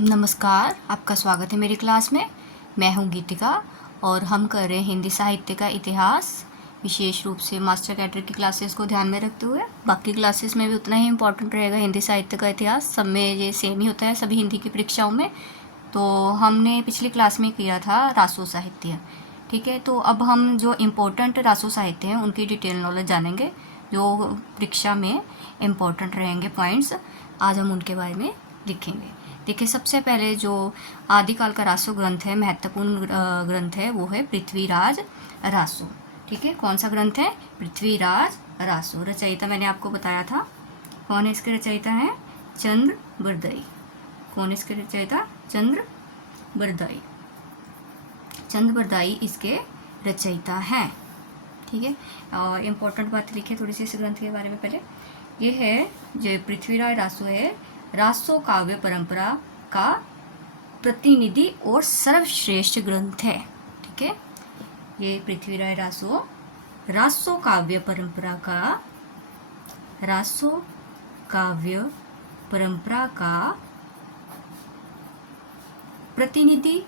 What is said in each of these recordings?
नमस्कार, आपका स्वागत है मेरी क्लास में। मैं हूं गीतिका और हम कर रहे हैं हिंदी साहित्य का इतिहास, विशेष रूप से मास्टर कैडर की क्लासेस को ध्यान में रखते हुए। बाकी क्लासेस में भी उतना ही इम्पोर्टेंट रहेगा हिंदी साहित्य का इतिहास, सब में ये सेम ही होता है सभी हिंदी की परीक्षाओं में। तो हमने पिछली क्लास में किया था रासो साहित्य, ठीक है। तो अब हम जो इम्पोर्टेंट रासो साहित्य हैं उनकी डिटेल नॉलेज जानेंगे, जो परीक्षा में इम्पोर्टेंट रहेंगे पॉइंट्स, आज हम उनके बारे में लिखेंगे। देखिए, सबसे पहले जो आदिकाल का रासो ग्रंथ है, महत्वपूर्ण ग्रंथ है, वो है पृथ्वीराज रासो, ठीक है। कौन सा ग्रंथ है? पृथ्वीराज रासो। रचयिता मैंने आपको बताया था, कौन है इसके रचयिता हैं? चंद्रबरदाई। कौन है इसके रचयिता? चंद्रबरदाई। चंद्रबरदाई इसके रचयिता हैं, ठीक है। और इम्पोर्टेंट बात लिखे थोड़ी सी इस ग्रंथ के बारे में। पहले ये है जो पृथ्वीराज रासो है, रासो काव्य परंपरा का प्रतिनिधि और सर्वश्रेष्ठ ग्रंथ है, ठीक है। ये पृथ्वीराज रासो रासो काव्य परंपरा का, रासो काव्य परंपरा का प्रतिनिधि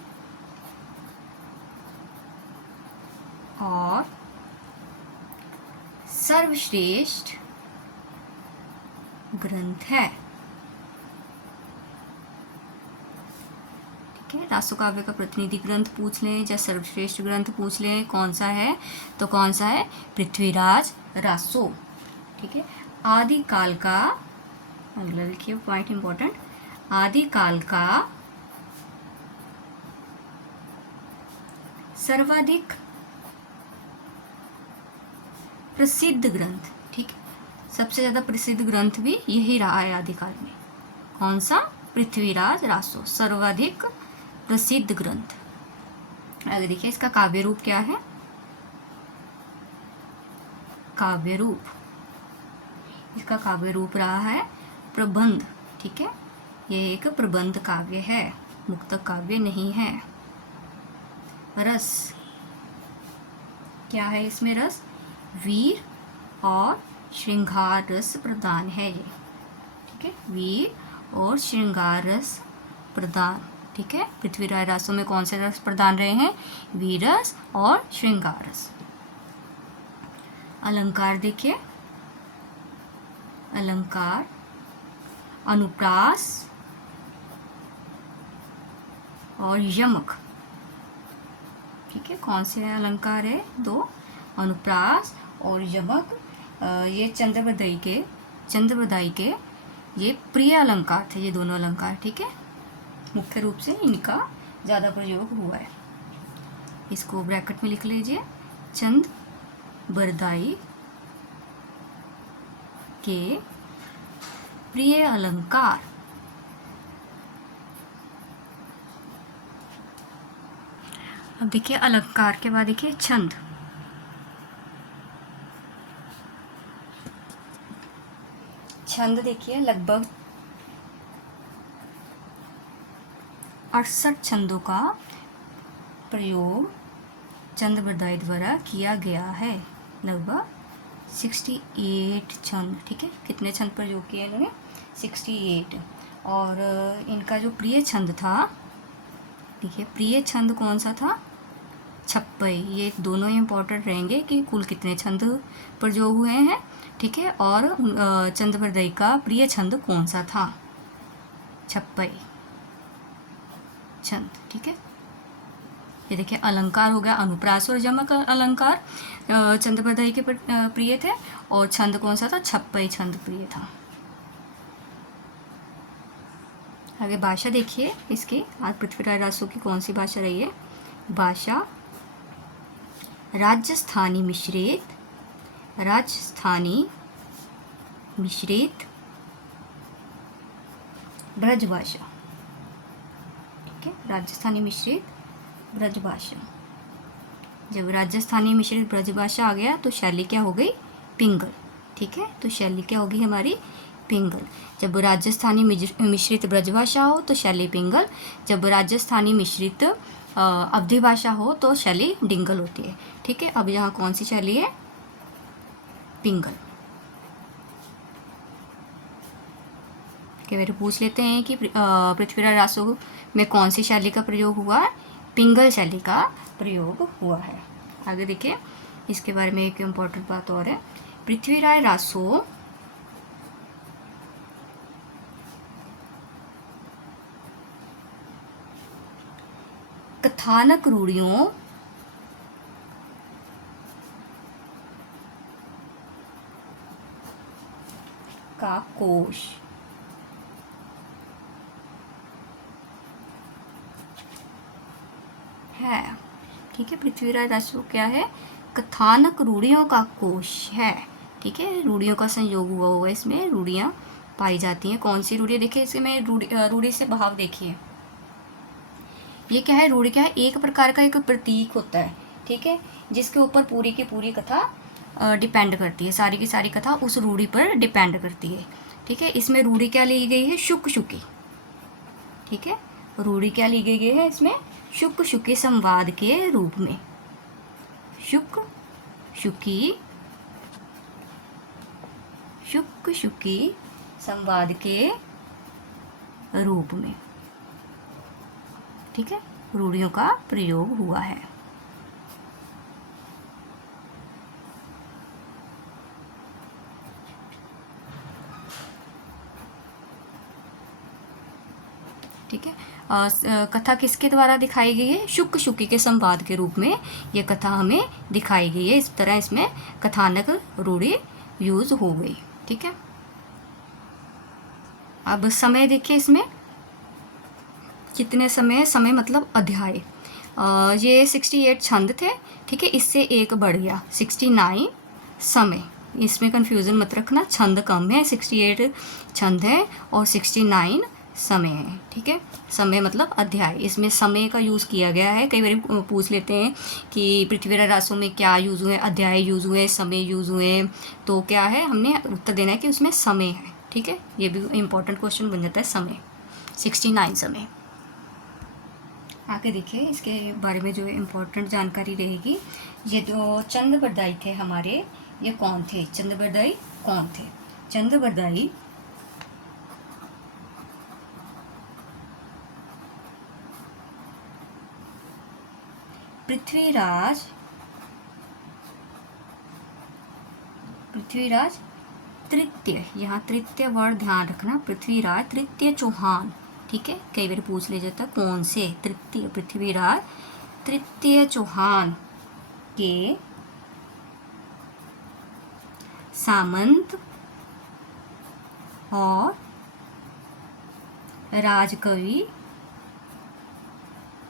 और सर्वश्रेष्ठ ग्रंथ है, ठीक है। रासो काव्य का प्रतिनिधि ग्रंथ पूछ लें या सर्वश्रेष्ठ ग्रंथ पूछ लें, कौन सा है? तो कौन सा है? पृथ्वीराज रासो, ठीक है। आदिकाल का, अगला लिखिए पॉइंट इंपॉर्टेंट, आदिकाल का सर्वाधिक प्रसिद्ध ग्रंथ, ठीक है। सबसे ज़्यादा प्रसिद्ध ग्रंथ भी यही रहा है आदिकाल में। कौन सा? पृथ्वीराज रासो, सर्वाधिक प्रसिद्ध ग्रंथ। आगे देखिए, इसका काव्य रूप क्या है? काव्य रूप, इसका काव्य रूप रहा है प्रबंध, ठीक है। ये एक प्रबंध काव्य है, मुक्तक काव्य नहीं है। रस क्या है इसमें? रस वीर और श्रृंगार रस प्रदान है ये, ठीक है। वीर और श्रृंगार रस प्रदान, ठीक है। पृथ्वीराज रासो में कौन से रस प्रदान रहे हैं? वीर रस और श्रृंगार रस। अलंकार देखिए, अलंकार अनुप्रास और यमक, ठीक है। कौन से अलंकार है? दो, अनुप्रास और यमक। ये चंद्रबरदाई के ये प्रिय अलंकार थे, ये दोनों अलंकार, ठीक है। मुख्य रूप से इनका ज़्यादा प्रयोग हुआ है। इसको ब्रैकेट में लिख लीजिए, चंद्रबरदाई के प्रिय अलंकार। अब देखिए अलंकार के बाद देखिए छंद। छंद देखिए लगभग 68 छंदों का प्रयोग चंद्रबरदाई द्वारा किया गया है, लगभग 68 छंद, ठीक है। कितने छंद प्रयोग किए इन्होंने? 68। और इनका जो प्रिय छंद था, देखिए प्रिय छंद कौन सा था? छप्पई। ये दोनों इम्पोर्टेंट रहेंगे कि कुल कितने छंद प्रयोग हुए हैं, ठीक है। और चंद्रबरदाई का प्रिय छंद कौन सा था? छप्पई छंद, ठीक है। ये देखिए अलंकार हो गया, अनुप्रास और यमक अलंकार चंद्रबरदाई के प्रिय थे, और छंद कौन सा था? छप्पई छंद प्रिय था। आगे भाषा देखिए इसकी, आज पृथ्वीराज रासो की कौन सी भाषा रही है? भाषा राजस्थानी मिश्रित, राजस्थानी मिश्रित ब्रजभाषा, ठीक है। राजस्थानी मिश्रित ब्रजभाषा। जब राजस्थानी मिश्रित ब्रजभाषा आ गया तो शैली क्या हो गई? पिंगल, ठीक है। तो शैली क्या होगी हमारी? पिंगल। जब राजस्थानी मिश्रित ब्रजभाषा हो तो शैली पिंगल, जब राजस्थानी मिश्रित अवधी भाषा हो तो शैली डिंगल होती है, ठीक है। अब यहाँ कौन सी शैली है? पिंगल, कई बार पूछ लेते हैं कि पृथ्वीराज रासो में कौन सी शैली का प्रयोग हुआ है, पिंगल शैली का प्रयोग हुआ है। आगे देखिए, इसके बारे में एक इम्पॉर्टेंट बात और है। पृथ्वीराज रासो कथानक रूढ़ियों का कोश है। ठीक है, पृथ्वीराज रासो क्या है, कथानक रूढ़ियों का कोश है। ठीक है, रूढ़ियों का संयोग हुआ है, इसमें रूढ़ियाँ पाई जाती हैं। कौन सी रूढ़ी, देखिए इसमें रूढ़ी से भाव देखिए, ये क्या है, रूढ़ी क्या है, एक प्रकार का एक प्रतीक होता है। ठीक है, जिसके ऊपर पूरी की पूरी कथा डिपेंड करती है, सारी की सारी कथा उस रूढ़ी पर डिपेंड करती है। ठीक है, इसमें रूढ़ी क्या ली गई है, शुक शुकी। ठीक है, रूढ़ी क्या ली गई है इसमें, शुक शुकी संवाद के रूप में, शुक शुकी संवाद के रूप में। ठीक है, रूढ़ियों का प्रयोग हुआ है। ठीक है, कथा किसके द्वारा दिखाई गई है, शुक शुकी के संवाद के रूप में ये कथा हमें दिखाई गई है। इस तरह इसमें कथानक रूढ़ी यूज हो गई। ठीक है, अब समय देखिए, इसमें कितने समय, समय मतलब अध्याय। ये 68 छंद थे। ठीक है, इससे एक बढ़ गया 69 समय। इसमें कंफ्यूजन मत रखना, छंद कम है, 68 छंद है और 69 समय है। ठीक है, समय मतलब अध्याय, इसमें समय का यूज़ किया गया है। कई बार पूछ लेते हैं कि पृथ्वीराज रासो में क्या यूज़ हुए, अध्याय यूज़ हुए, समय यूज़ हुए, तो क्या है, हमने उत्तर देना है कि उसमें समय है। ठीक है, ये भी इम्पोर्टेंट क्वेश्चन बन जाता है, समय 69 समय। आगे देखिए, इसके बारे में जो इम्पोर्टेंट जानकारी रहेगी, ये जो चंद्रबरदाई थे हमारे, ये कौन थे, चंद्रबरदाई कौन थे, चंद्रबरदाई पृथ्वीराज तृतीय, यहाँ तृतीय वर्ड ध्यान रखना, पृथ्वीराज तृतीय चौहान। ठीक है, कई बार पूछ ले जाता कौन से, तृतीय, पृथ्वीराज तृतीय चौहान के सामंत और राजकवि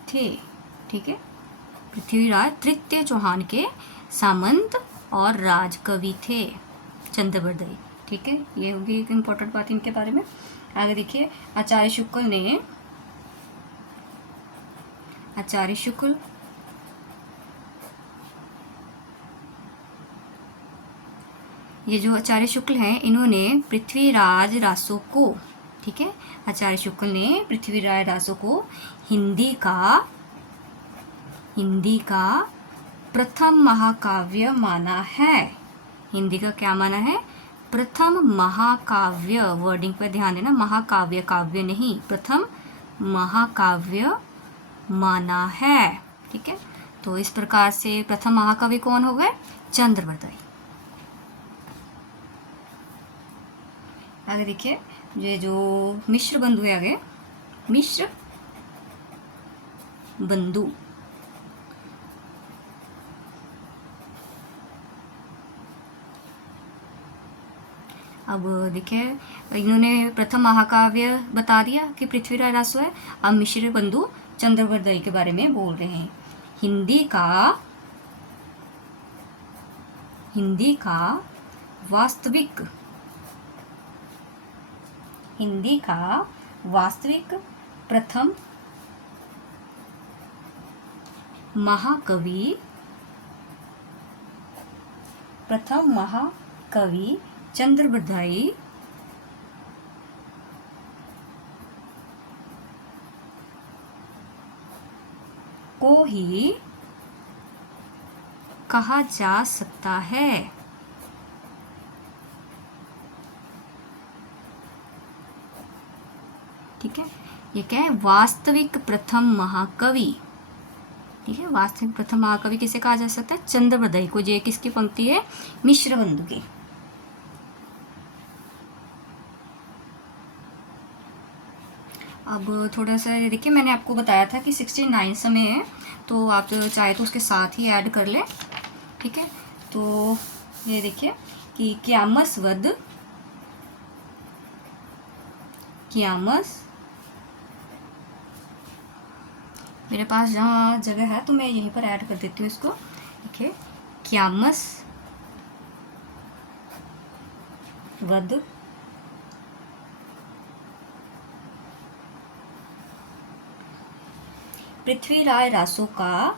थे। ठीक है, पृथ्वीराज तृतीय चौहान के सामंत और राजकवि थे चंद्रबरदाई। ठीक है, ये होगी एक इम्पोर्टेंट बात इनके बारे में। आगे देखिए, आचार्य शुक्ल ये जो आचार्य शुक्ल हैं, इन्होंने पृथ्वीराज रासो को, ठीक है, आचार्य शुक्ल ने पृथ्वीराज रासो को हिंदी का प्रथम महाकाव्य माना है। हिंदी का क्या माना है, प्रथम महाकाव्य। वर्डिंग पर ध्यान देना, महाकाव्य, काव्य नहीं, प्रथम महाकाव्य माना है। ठीक है, तो इस प्रकार से प्रथम महाकवि कौन हो गए, चंद्रबरदाई। आगे देखिए, ये जो मिश्र बंधु है, आगे मिश्र बंधु, अब देखिए, इन्होंने प्रथम महाकाव्य बता दिया कि पृथ्वीराज रासो है। अब मिश्र बंधु चंद्रबरदाई के बारे में बोल रहे हैं। हिंदी का वास्तविक प्रथम महाकवि चंद्रबरदाई को ही कहा जा सकता है। ठीक है, ये क्या है, वास्तविक प्रथम महाकवि। ठीक है, वास्तविक प्रथम महाकवि किसे कहा जा सकता है, चंद्रबरदाई को। ये किसकी पंक्ति है, मिश्रबंधु की। अब थोड़ा सा ये देखिए, मैंने आपको बताया था कि 69 समय है, तो आप चाहे तो उसके साथ ही ऐड कर लें। ठीक है, तो ये देखिए कि क्यामस वध, क्यामस, मेरे पास जहाँ जगह है तो मैं यहीं पर ऐड कर देती हूँ इसको। देखिए, क्यामस वध पृथ्वीराज रासो का,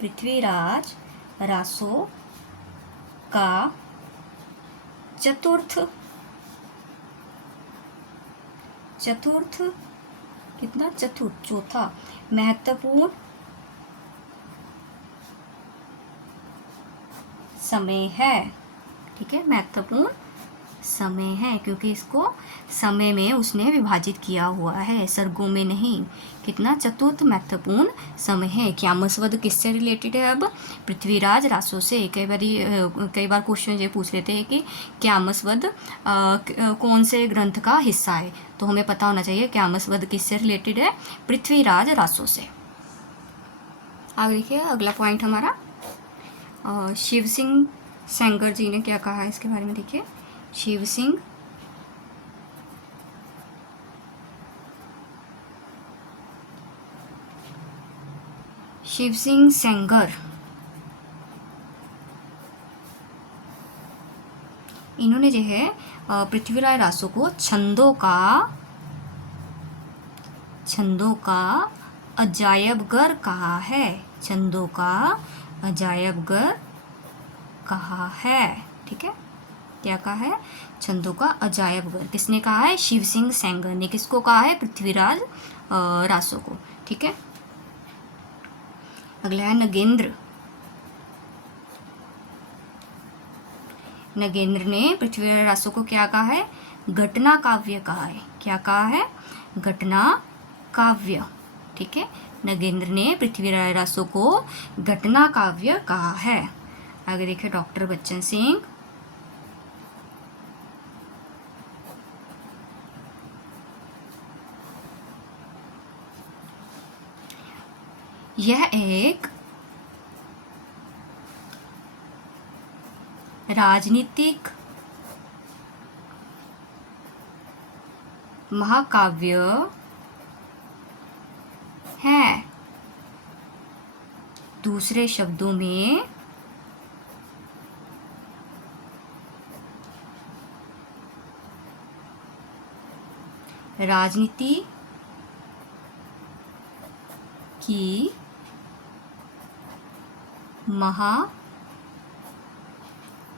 पृथ्वीराज रासो का चतुर्थ, चतुर्थ कितना, चतुर्थ, चौथा महत्वपूर्ण समय है। ठीक है, महत्वपूर्ण समय है, क्योंकि इसको समय में उसने विभाजित किया हुआ है, सर्गों में नहीं। कितना, चतुर्थ महत्वपूर्ण समय है। क्यामसवध किससे रिलेटेड है, अब पृथ्वीराज रासो से। कई बार क्वेश्चन ये पूछ लेते हैं कि क्यामसवध कौन से ग्रंथ का हिस्सा है, तो हमें पता होना चाहिए क्यामसवध किससे रिलेटेड है, पृथ्वीराज रासो से। आगे देखिए, अगला पॉइंट हमारा, शिव सिंह सेंगर जी ने क्या कहा है इसके बारे में। देखिए, शिव सिंह सेंगर, इन्होंने जो है पृथ्वीराज रासो को छंदों का अजायबघर कहा है, छंदों का अजायबघर कहा है। ठीक है, क्या कहा है, छंदों का अजायबघर। किसने कहा है, शिव सिंह सेंगर ने। किसको कहा है, पृथ्वीराज रासो को। ठीक है, अगला है नगेंद्र। नगेंद्र ने पृथ्वीराज रासो को क्या कहा है, घटना काव्य कहा है। क्या कहा है, घटना काव्य। ठीक है, नगेंद्र ने पृथ्वीराज रासो को घटना काव्य कहा है। आगे देखिए, डॉक्टर बच्चन सिंह, यह एक राजनीतिक महाकाव्य है। दूसरे शब्दों में राजनीति की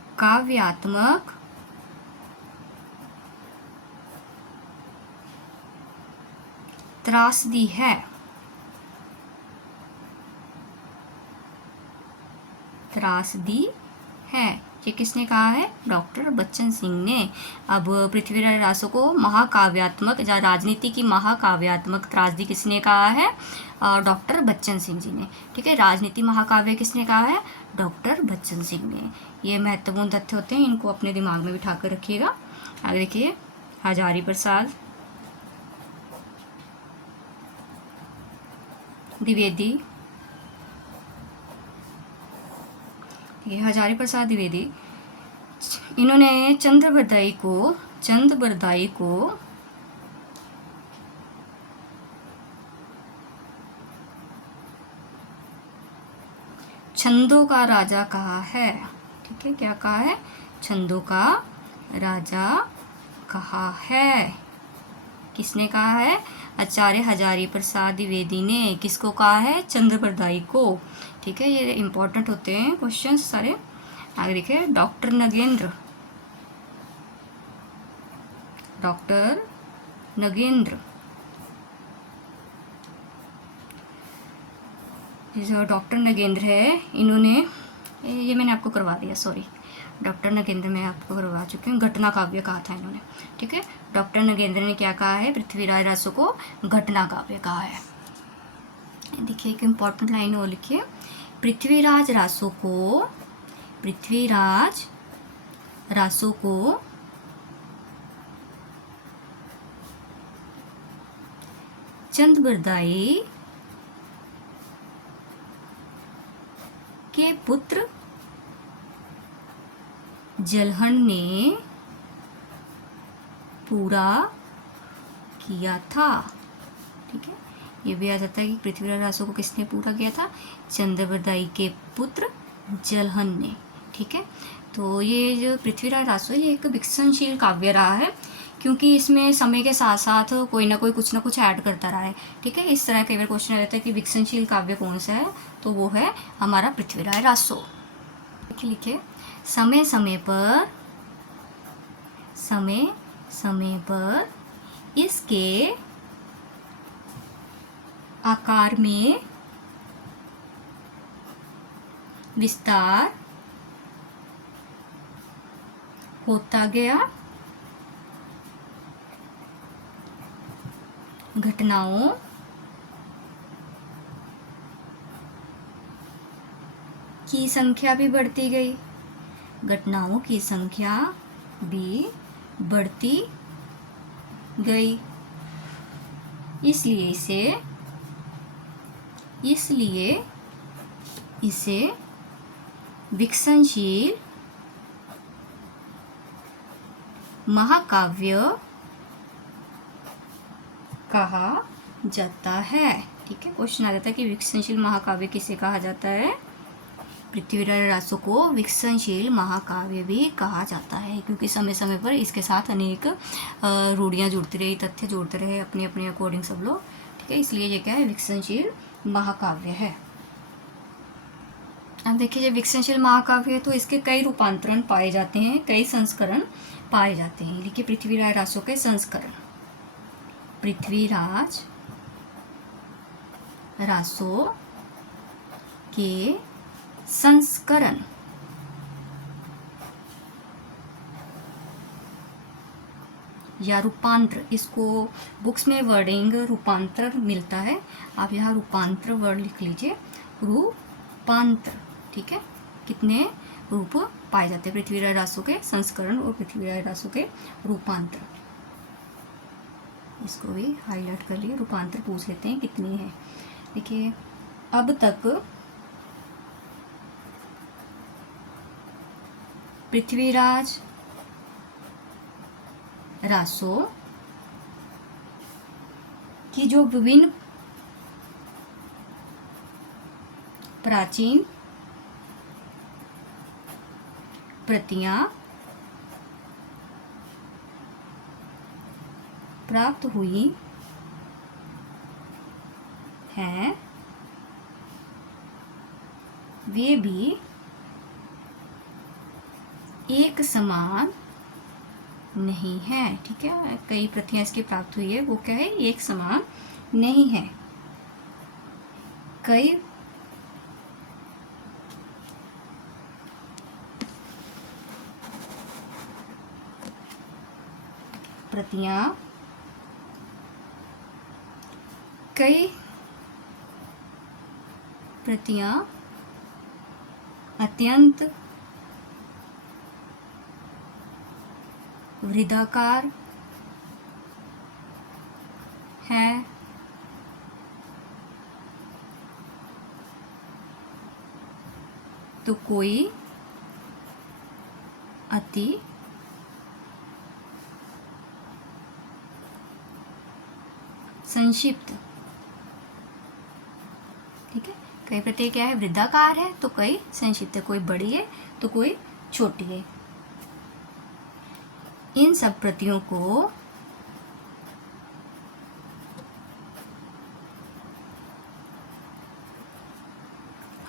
महाकाव्यात्मक त्रासदी है। त्रासदी है, ये किसने कहा है, डॉक्टर बच्चन सिंह ने। अब पृथ्वीराज रासो को महाकाव्यात्मक या राजनीति की महाकाव्यात्मक त्रासदी किसने कहा है, डॉक्टर बच्चन सिंह जी ने। ठीक है, राजनीति महाकाव्य किसने कहा है, डॉक्टर बच्चन सिंह ने। ये महत्वपूर्ण तथ्य होते हैं, इनको अपने दिमाग में बिठा कर रखिएगा। आगे देखिए, हजारी प्रसाद द्विवेदी। ये हजारी प्रसाद द्विवेदी, इन्होंने चंद्रबरदाई को छंदों का राजा कहा है। ठीक है, क्या कहा है, छंदों का राजा कहा है। किसने कहा है, आचार्य हजारी प्रसाद द्विवेदी ने। किसको कहा है, चंद्रबरदाई को। ठीक है, ये इंपॉर्टेंट होते हैं क्वेश्चन सारे। आगे देखिए, डॉक्टर नगेंद्र जो डॉक्टर नगेंद्र है, इन्होंने, ये मैंने आपको करवा दिया, सॉरी, डॉक्टर नगेंद्र मैं आपको करवा चुकी हूँ। घटना काव्य कहा था इन्होंने। ठीक है, डॉक्टर नगेंद्र ने क्या कहा है, पृथ्वीराज रासो को घटना काव्य कहा है। देखिए एक इम्पॉर्टेंट लाइन और लिखिए, पृथ्वीराज रासो को चंद्रबरदाई के पुत्र जलहन ने पूरा किया था। ठीक है, ये भी आ जाता है कि पृथ्वीराज रासो को किसने पूरा किया था, चंद्रबरदाई के पुत्र जलहन ने। ठीक है, तो ये जो पृथ्वीराज रासो है ये एक विकसनशील काव्य रहा है, क्योंकि इसमें समय के साथ साथ कोई ना कोई कुछ ना कुछ ऐड करता रहा है। ठीक है, इस तरह कई बार क्वेश्चन रहता है कि विकसनशील काव्य कौन सा है, तो वो है हमारा पृथ्वीराज रासो। लिखिए, समय समय पर इसके आकार में विस्तार होता गया, घटनाओं की संख्या भी बढ़ती गई, घटनाओं की संख्या भी बढ़ती गई, इसलिए इसे विकसनशील महाकाव्य कहा जाता है। ठीक है, क्वेश्चन आ जाता है कि विकसनशील महाकाव्य किसे कहा जाता है, पृथ्वीराज रासो को विकसनशील महाकाव्य भी कहा जाता है, क्योंकि समय समय पर इसके साथ अनेक रूढ़ियाँ जुड़ती रही, तथ्य जोड़ते रहे अपने अपने अकॉर्डिंग सब लोग। ठीक है, इसलिए ये क्या है, विकसनशील महाकाव्य है। अब देखिए, जब विकसनशील महाकाव्य है तो इसके कई रूपांतरण पाए जाते हैं, कई संस्करण पाए जाते हैं। लिखिए, पृथ्वीराज रासो के संस्करण, पृथ्वीराज रासो के संस्करण। या रूपांतर, इसको बुक्स में वर्डिंग रूपांतर मिलता है, आप यहाँ रूपांतर वर्ड लिख लीजिए, रूपांतर। ठीक है, कितने रूप पाए जाते हैं, पृथ्वीराज रासो के संस्करण और पृथ्वीराज रासो के रूपांतर। इसको भी हाईलाइट कर लिए, रूपांतर पूछ लेते हैं कितने हैं। देखिए, अब तक पृथ्वीराज रासो की जो विभिन्न प्राचीन प्रतियां प्राप्त हुई हैं, वे भी एक समान नहीं है। ठीक है, कई प्रतियां इसकी प्राप्त हुई है, वो क्या है, एक समान नहीं है। कई प्रतियां अत्यंत वृद्धाकार है, तो कोई अति संक्षिप्त। ठीक है, कई प्रत्यय क्या है, वृद्धाकार है, तो कई संक्षिप्त है, कोई बड़ी है तो कोई छोटी है। इन सब प्रतियों को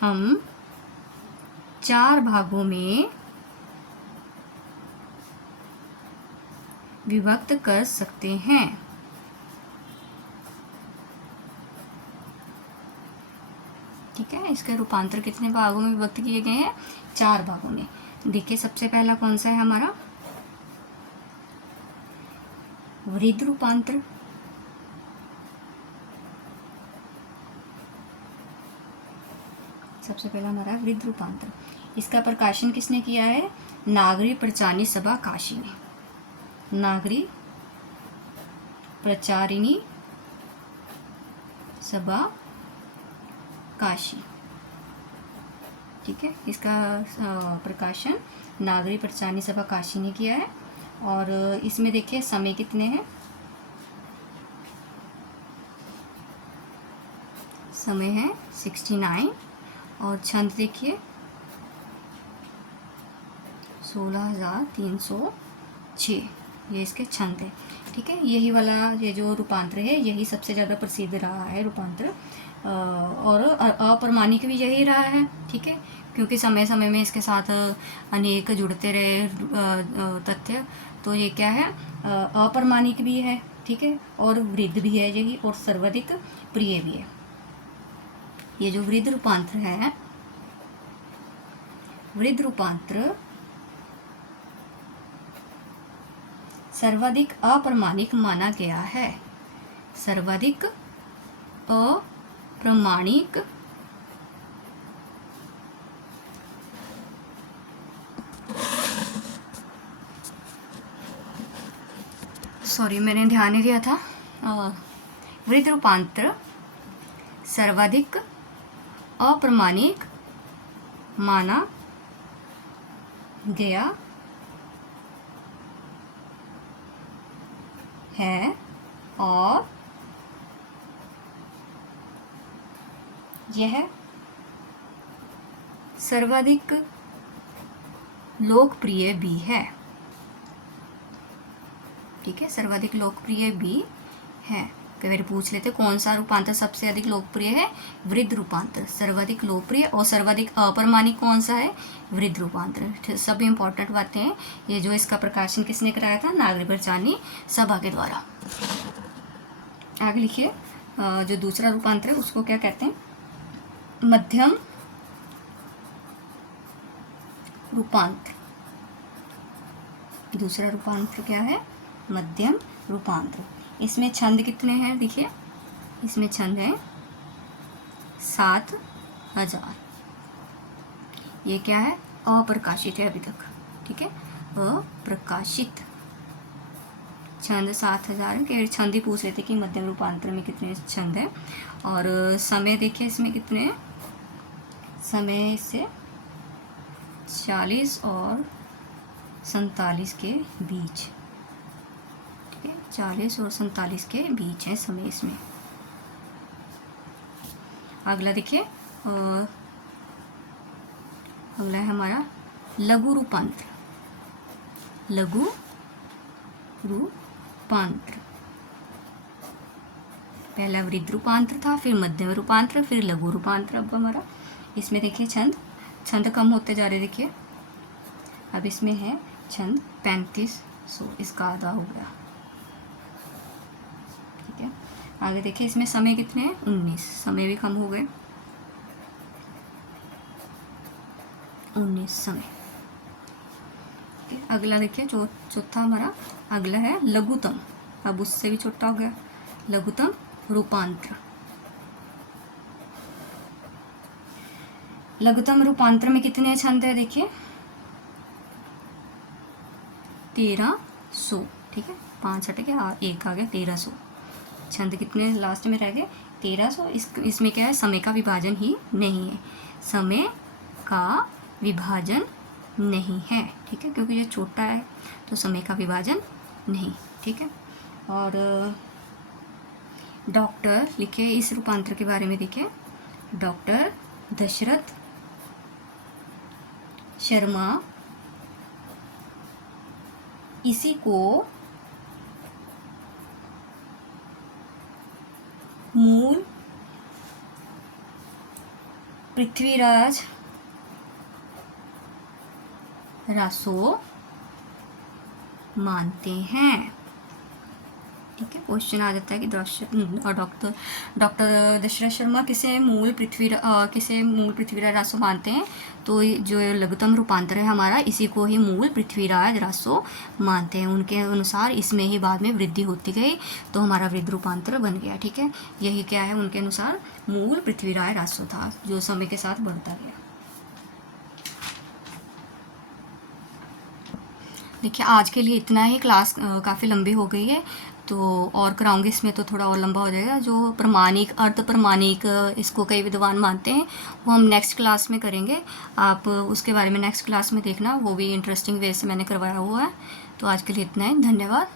हम 4 भागों में विभक्त कर सकते हैं। ठीक है, इसके रूपांतर कितने भागों में विभक्त किए गए हैं, 4 भागों में। देखिए, सबसे पहला कौन सा है हमारा, वृद्ध रूपांतर, सबसे पहला हमारा वृद्ध रूपांतर। इसका प्रकाशन किसने किया है? नागरी प्रचारिणी सभा काशी ने। नागरी प्रचारिणी सभा काशी, ठीक है। इसका प्रकाशन नागरी प्रचारिणी सभा काशी ने किया है। और इसमें देखिए समय कितने हैं? समय है 69 और छंद देखिए 16,306, ये इसके छंद है, ठीक है। यही वाला ये जो रूपांतर है यही सबसे ज़्यादा प्रसिद्ध रहा है रूपांतर, और अप्रमाणिक भी यही रहा है, ठीक है, क्योंकि समय समय में इसके साथ अनेक जुड़ते रहे तथ्य। तो ये क्या है? अप्रमाणिक भी है, ठीक है, और वृद्ध भी है यही, और सर्वाधिक प्रिय भी है। ये जो वृद्ध रूपांतर है, वृद्ध रूपांतर सर्वाधिक अप्रमाणिक माना गया है। सर्वाधिक अप्रमाणिक मैंने ध्यान नहीं दिया था। वृद्ध रूपांतर सर्वाधिक अप्रमाणिक माना गया है और यह सर्वाधिक लोकप्रिय भी है, ठीक है, सर्वाधिक लोकप्रिय भी है। कई बार पूछ लेते कौन सा रूपांतर सबसे अधिक लोकप्रिय है? वृद्ध रूपांतर सर्वाधिक लोकप्रिय, और सर्वाधिक अप्रमाणिक कौन सा है? वृद्ध रूपांतर। सब इंपॉर्टेंट बातें हैं। ये जो इसका प्रकाशन किसने कराया था? नागरी प्रचारिणी सभा के द्वारा। आगे लिखिए, जो दूसरा रूपांतर है उसको क्या कहते हैं? मध्यम रूपांतर। दूसरा रूपांतर क्या है? मध्यम रूपांतर। इसमें छंद कितने हैं? देखिए इसमें छंद है 7,000। ये क्या है? अप्रकाशित है अभी तक, ठीक है, अप्रकाशित। छंद 7,000 है। छंद ही पूछ लेते कि मध्यम रूपांतर में कितने छंद हैं। और समय देखिए इसमें कितने हैं? समय इससे 40 और 47 के बीच, 40 और 47 के बीच है समय इसमें। अगला देखिए, अगला है हमारा लघु रूपांतर। लघु रूपांतर, पहला वृद्ध रूपांतर था, फिर मध्यम रूपांतर, फिर लघु रूपांतर। अब हमारा इसमें देखिए छंद कम होते जा रहे। देखिए अब इसमें है छंद 3500, इसका आधा हो गया, ठीक है। आगे देखिए इसमें समय कितने हैं? 19, समय भी कम हो गए, 19 समय। अगला देखिए जो चौथा हमारा अगला है लघुतम। अब उससे भी छोटा हो गया, लघुतम रूपांतर। लघुतम रूपांतर में कितने छंद है? देखिए 1300, ठीक है, 5 हट गया, 1 आ गया, 1300। छंद कितने लास्ट में रह गए? 1300। इसमें क्या है? समय का विभाजन ही नहीं है, समय का विभाजन नहीं है, ठीक है, क्योंकि ये छोटा है तो समय का विभाजन नहीं, ठीक है। और डॉक्टर लिखे इस रूपांतर के बारे में। देखिए डॉक्टर दशरथ शर्मा इसी को मूल पृथ्वीराज रासो मानते हैं। ठीक है, क्वेश्चन आ जाता है कि डॉक्टर दशरथ शर्मा किसे मूल पृथ्वीराज रासो मानते हैं। तो जो लघुत्तम रूपांतर है हमारा, इसी को ही मूल पृथ्वीराज रासो मानते हैं। उनके अनुसार इसमें ही बाद में वृद्धि होती गई, तो हमारा वृद्ध रूपांतर बन गया। ठीक है, यही क्या है, उनके अनुसार मूल पृथ्वीराज रासो था, जो समय के साथ बढ़ता गया। देखिए, आज के लिए इतना ही। क्लास काफ़ी लंबी हो गई है, तो और कराऊंगी इसमें तो थोड़ा और लंबा हो जाएगा। जो प्रमाणिक, अर्ध प्रमाणिक, इसको कई विद्वान मानते हैं, वो हम नेक्स्ट क्लास में करेंगे। आप उसके बारे में नेक्स्ट क्लास में देखना, वो भी इंटरेस्टिंग वे से मैंने करवाया हुआ है। तो आज के लिए इतना ही, धन्यवाद।